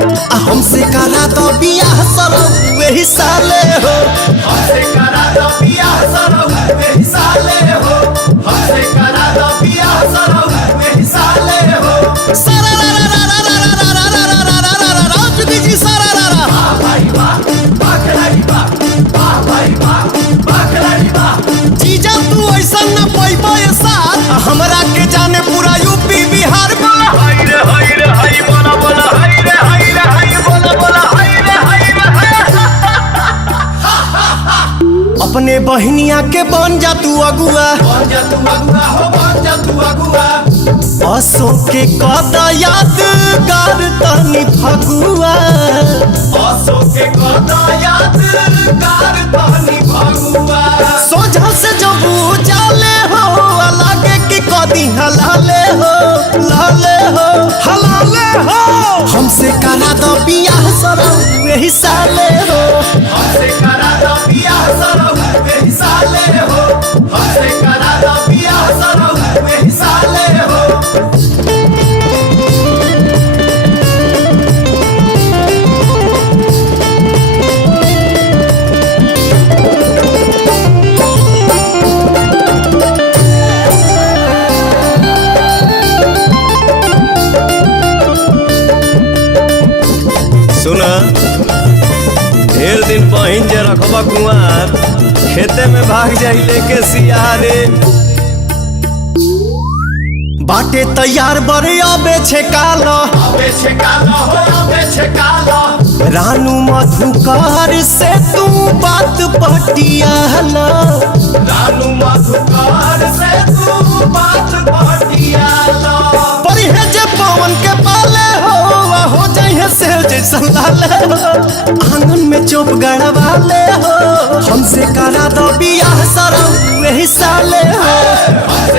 हमसे करा दो बियाह सरौ वही साले हो। हमसे करा दो बियाह सरौ वही साले हो। हमसे करा दो बियाह सरौ वही साले हो। सारा रा रा रा रा रा रा रा रा रा रा रा रा रा जुगी जी सारा रा रा। वाह भाई वाह, वाह खिलाड़ी वाह, वाह भाई वाह, वाह खिलाड़ी वाह। जीजा तू ऐसा न पैबा साथ हमरा के जाने पूरा यूपी बिहार में। हाय रे हाय रे हाय बोला बोला हाय रे हाय रे हाय बोला बोला हाय रे हाय रे हाय। अपने बहनिया के बन जा तू अगुआ। बन जा तू अगुआ हो, बन जा तू अगुआ। अशोक के कदा यादगार तनी फगुआ। अशोक के कदा यादगार तनी फगुआ। सोझा से जब जाले हो लागे कि कदी हलाले हो, लाले हो, हलाले हो। हमसे करा दो बियाह सरौ वही साले हो। हमसे करा दो बियाह सरौ वही साले हो। हमसे करा दो बियाह सरौ वही साले हो। सुना ढेर दिन पहिन जे रखबा कुआर खेते में भाग जाई लेके सियारे। बाटे तैयार बड़े अबे छे काला। अबे छेकाला हो, अबे छेकाला। रानू मधुकार से तू बात पटियाला। रानू मधुकार से तू बात पटियाला। परिहे जे पवन के पाले हो जाइए से जैसा लाले हो। आंगन में चोप गड़वाले हो। हमसे करा दो बियाह सरौ वही साले हो।